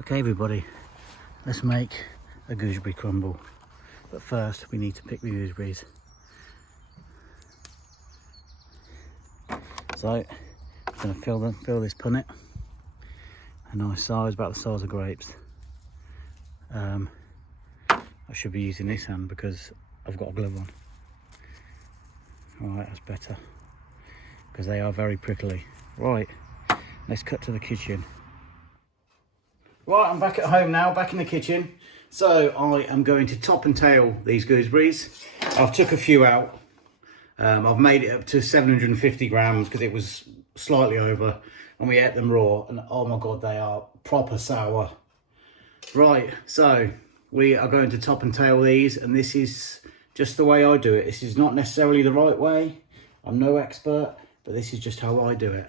Okay everybody, let's make a gooseberry crumble. But first we need to pick the gooseberries. So I'm going to fill this punnet. A nice size, about the size of grapes. I should be using this hand because I've got a glove on. Alright, that's better. Because they are very prickly. Right, let's cut to the kitchen. Right, I'm back at home now, back in the kitchen. So I am going to top and tail these gooseberries. I've took a few out. I've made it up to 750 grams because it was slightly over and we ate them raw and oh my god, they are proper sour. Right, so we are going to top and tail these, and this is just the way I do it. This is not necessarily the right way. I'm no expert, but this is just how I do it.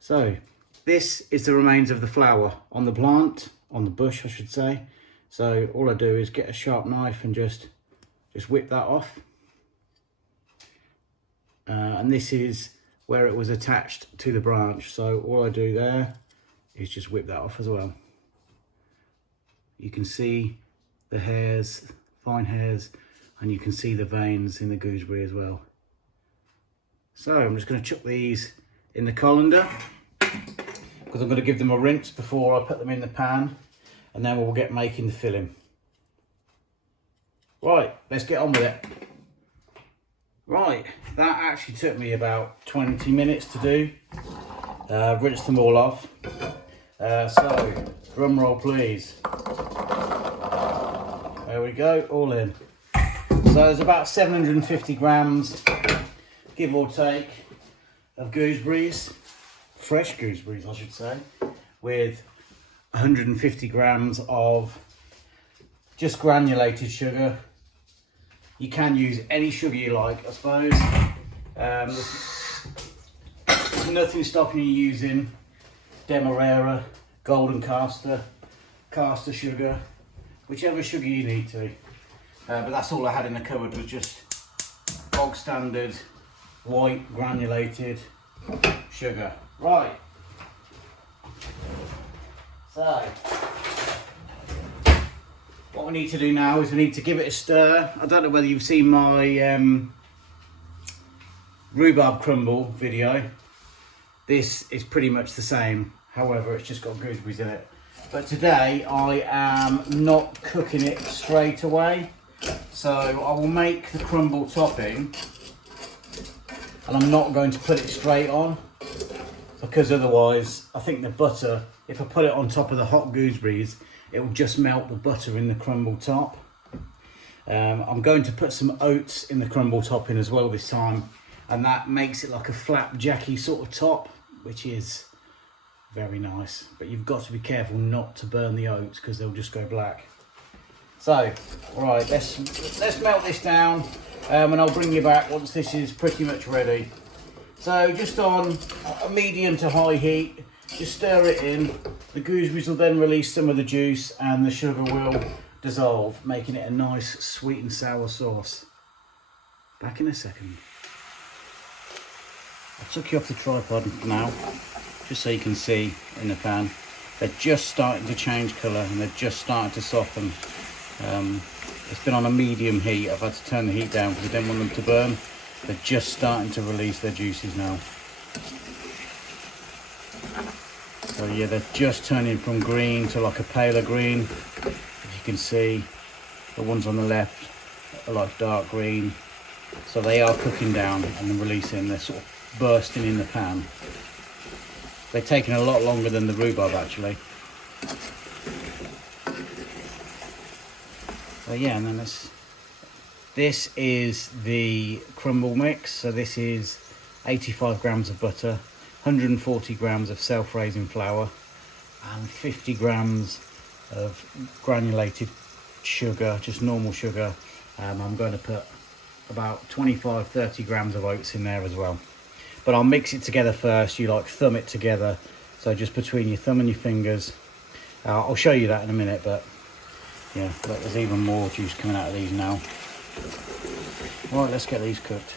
So this is the remains of the flower on the plant, on the bush I should say. So all I do is get a sharp knife and just whip that off. And this is where it was attached to the branch. So all I do there is just whip that off as well. You can see the hairs, fine hairs, and you can see the veins in the gooseberry as well. So I'm just going to chuck these in the colander because I'm going to give them a rinse before I put them in the pan, and then we'll get making the filling. Right, let's get on with it. Right, that actually took me about 20 minutes to do. Rinse them all off. So, drum roll please. There we go, all in. So there's about 750 grams, give or take, of gooseberries, fresh gooseberries I should say, with 150 grams of just granulated sugar. You can use any sugar you like, I suppose. There's nothing stopping you using Demerara, golden caster sugar, whichever sugar you need to. But that's all I had in the cupboard, was just bog standard white granulated sugar. Right. So what we need to do now is we need to give it a stir. I don't know whether you've seen my rhubarb crumble video. This is pretty much the same, however it's just got gooseberries in it. But today I am not cooking it straight away, so I will make the crumble topping and I'm not going to put it straight on, because otherwise I think the butter, if I put it on top of the hot gooseberries, it will just melt the butter in the crumble top. I'm going to put some oats in the crumble topping as well this time, and that makes it like a flapjacky sort of top, which is very nice. But you've got to be careful not to burn the oats because they'll just go black. So, right, let's melt this down, and I'll bring you back once this is pretty much ready. So just on a medium to high heat, just stir it in. The gooseberries will then release some of the juice and the sugar will dissolve, making it a nice sweet and sour sauce. Back in a second. I took you off the tripod now, just so you can see in the pan. They're just starting to change colour and they're just starting to soften. It's been on a medium heat. I've had to turn the heat down because I didn't want them to burn. They're just starting to release their juices now. So yeah, they're just turning from green to like a paler green. As you can see, the ones on the left are like dark green. So they are cooking down and releasing. They're sort of bursting in the pan. They're taking a lot longer than the rhubarb actually. So yeah, and then this is the crumble mix. So this is 85 grams of butter, 140 grams of self-raising flour, and 50 grams of granulated sugar, just normal sugar. I'm going to put about 25-30 grams of oats in there as well. But I'll mix it together first. You like thumb it together, so just between your thumb and your fingers. I'll show you that in a minute, but yeah, look, there's even more juice coming out of these now. Right, let's get these cooked.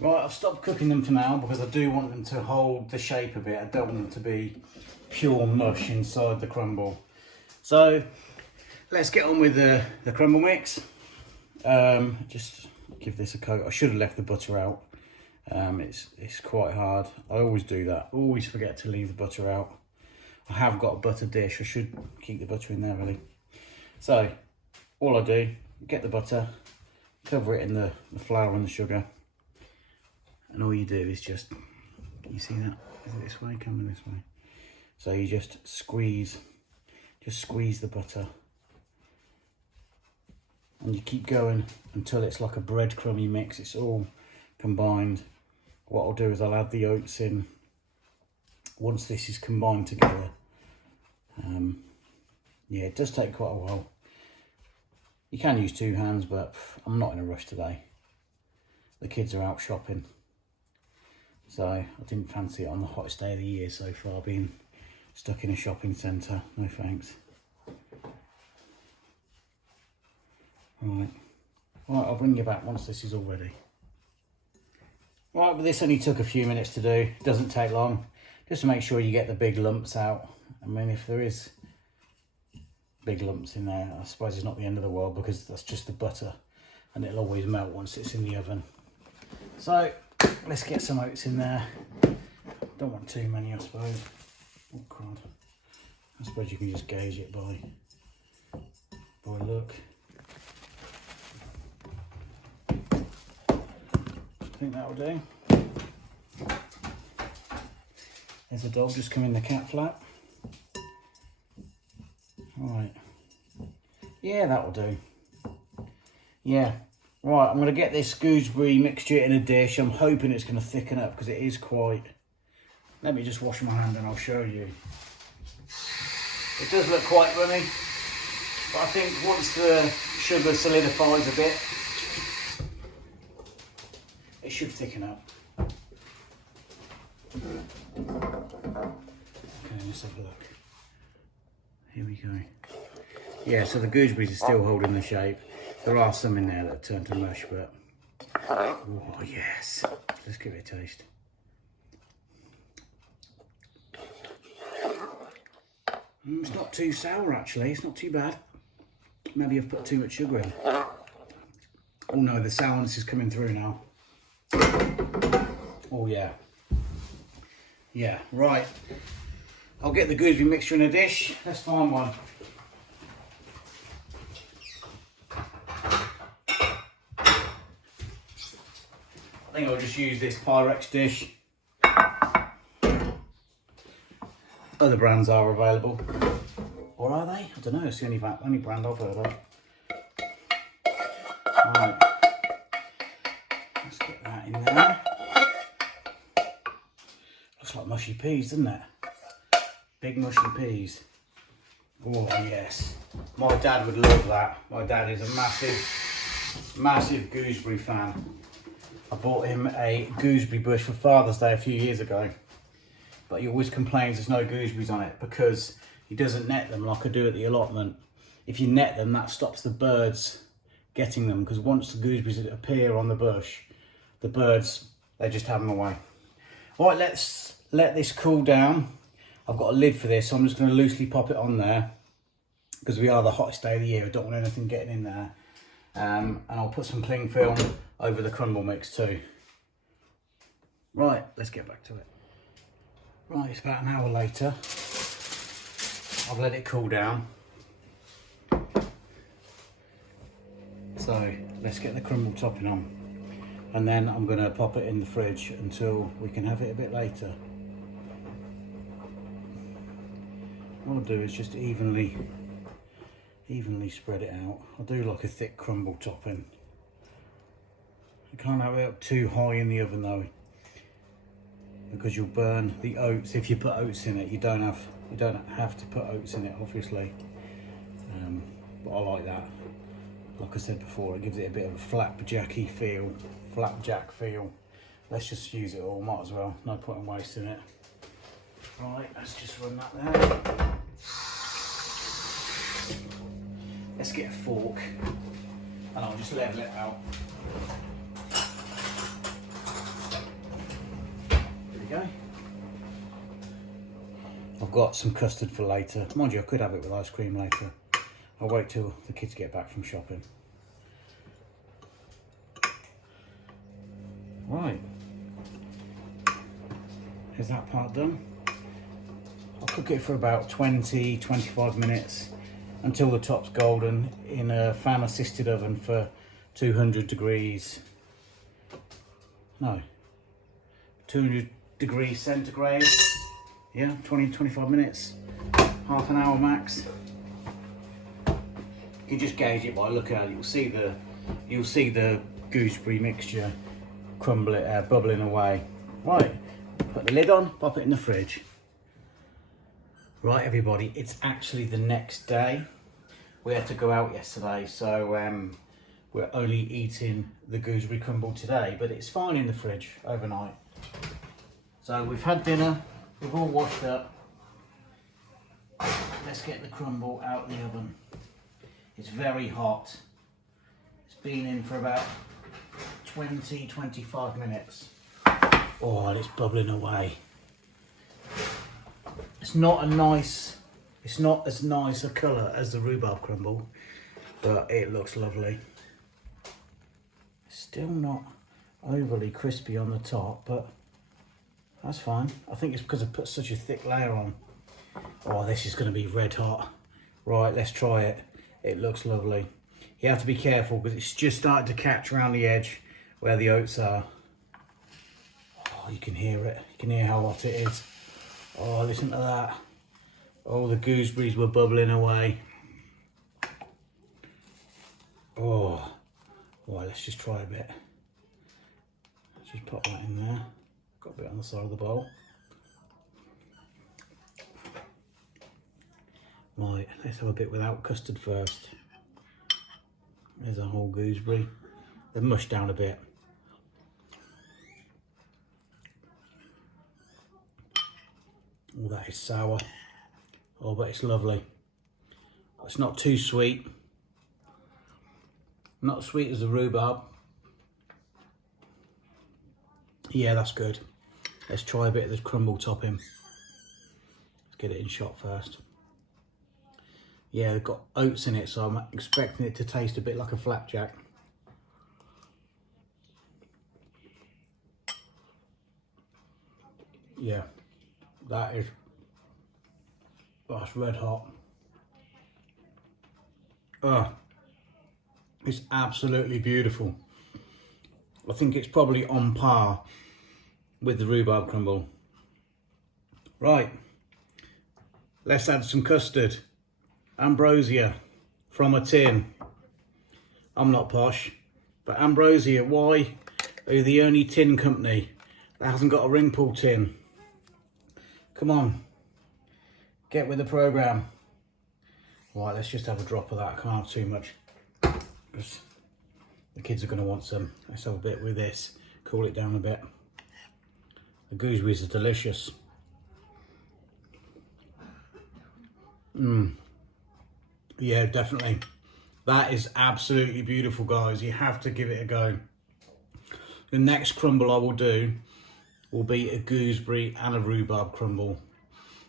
Right, I've stopped cooking them for now because I do want them to hold the shape a bit. I don't want them to be pure mush inside the crumble. So let's get on with the crumble mix. Just give this a coat. I should have left the butter out. It's quite hard. I always do that. Always forget to leave the butter out. I have got a butter dish. I should keep the butter in there really. So all I do, get the butter, cover it in the flour and the sugar. And all you do is just, you see that? Is it this way? Coming this way. So you just squeeze the butter. And you keep going until it's like a breadcrumby mix. It's all combined. What I'll do is I'll add the oats in once this is combined together. Yeah, it does take quite a while. You can use 2 hands, but I'm not in a rush today. The kids are out shopping. So I didn't fancy it on the hottest day of the year so far, being stuck in a shopping centre. No thanks. Right, I'll bring you back once this is all ready. Right, but this only took a few minutes to do. It doesn't take long. Just to make sure you get the big lumps out. I mean, if there is big lumps in there, I suppose it's not the end of the world because that's just the butter and it'll always melt once it's in the oven. So let's get some oats in there. Don't want too many, I suppose. Oh God. I suppose you can just gauge it by look. I think that'll do. There's a dog just come in the cat flap. Right. Yeah, that'll do. Yeah. Right, I'm going to get this gooseberry mixture in a dish. I'm hoping it's going to thicken up because it is quite... Let me just wash my hand and I'll show you. It does look quite runny, but I think once the sugar solidifies a bit, it should thicken up. Okay, let's have a look. Here we go. Yeah, so the gooseberries are still holding the shape. There are some in there that turn to mush, but... Oh, yes. Let's give it a taste. It's not too sour, actually. It's not too bad. Maybe I've put too much sugar in. Oh, no, the sourness is coming through now. Oh, yeah. Yeah, right. I'll get the gooseberry mixture in a dish. Let's find one. I think I'll just use this Pyrex dish. Other brands are available. Or are they? I don't know, it's the only brand I've heard of. Right. Let's get that in there. Looks like mushy peas, doesn't it? Big mushy peas. Oh yes. My dad would love that. My dad is a massive gooseberry fan. I bought him a gooseberry bush for Father's Day a few years ago. But he always complains there's no gooseberries on it because he doesn't net them like I do at the allotment. If you net them, that stops the birds getting them, because once the gooseberries appear on the bush, the birds, they just have them away. All right, let's let this cool down. I've got a lid for this, so I'm just going to loosely pop it on there because we are the hottest day of the year. I don't want anything getting in there. And I'll put some cling film over the crumble mix too. Right, let's get back to it. Right, it's about an hour later. I've let it cool down. So let's get the crumble topping on. And then I'm going to pop it in the fridge until we can have it a bit later. What I'll do is just evenly spread it out. I'll do like a thick crumble topping. You can't have it up too high in the oven though, because you'll burn the oats. If you put oats in it, you don't have to put oats in it, obviously. But I like that. Like I said before, it gives it a bit of a flapjack feel. Let's just use it all, might as well. No point in wasting it. Right, let's just run that there. Let's get a fork and I'll just level it out. I've got some custard for later. Mind you, I could have it with ice cream later. I'll wait till the kids get back from shopping. Right. Is that part done? I'll cook it for about 20-25 minutes until the top's golden in a fan assisted oven for 200 degrees. No, 200 degrees centigrade. Yeah, 20-25 minutes, half an hour max. You can just gauge it by looking at it. You'll see the gooseberry mixture bubbling away. Right, put the lid on, pop it in the fridge. Right, everybody, it's actually the next day. We had to go out yesterday, so we're only eating the gooseberry crumble today, but it's fine in the fridge overnight. So we've had dinner, we've all washed up. Let's get the crumble out of the oven. It's very hot. It's been in for about 20-25 minutes. Oh, and it's bubbling away. It's not as nice a colour as the rhubarb crumble, but it looks lovely. Still not overly crispy on the top, but that's fine. I think it's because I put such a thick layer on. Oh, this is going to be red hot. Right, let's try it. It looks lovely. You have to be careful because it's just starting to catch around the edge where the oats are. Oh, you can hear it. You can hear how hot it is. Oh, listen to that. Oh, the gooseberries were bubbling away. Oh, right, let's just try a bit. Let's just pop that in there. Got a bit on the side of the bowl. Right, let's have a bit without custard first. There's a whole gooseberry. They've mushed down a bit. Oh, that is sour. Oh, but it's lovely. It's not too sweet. Not as sweet as the rhubarb. Yeah, that's good. Let's try a bit of the crumble topping. Let's get it in shot first. Yeah, they've got oats in it, so I'm expecting it to taste a bit like a flapjack. Yeah, that's red hot. It's absolutely beautiful. I think it's probably on par with the rhubarb crumble. Right, let's add some custard. Ambrosia from a tin. I'm not posh, but Ambrosia, why are you the only tin company that hasn't got a ring pull tin? Come on, get with the program. Right, let's just have a drop of that. I can't have too much because the kids are going to want some. Let's have a bit with this, cool it down a bit. The gooseberries are delicious. Yeah, definitely. That is absolutely beautiful, guys. You have to give it a go. The next crumble I will do will be a gooseberry and a rhubarb crumble.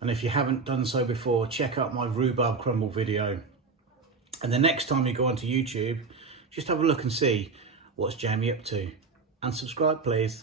And if you haven't done so before, check out my rhubarb crumble video. And the next time you go onto YouTube, just have a look and see what's Jamie up to. And subscribe, please.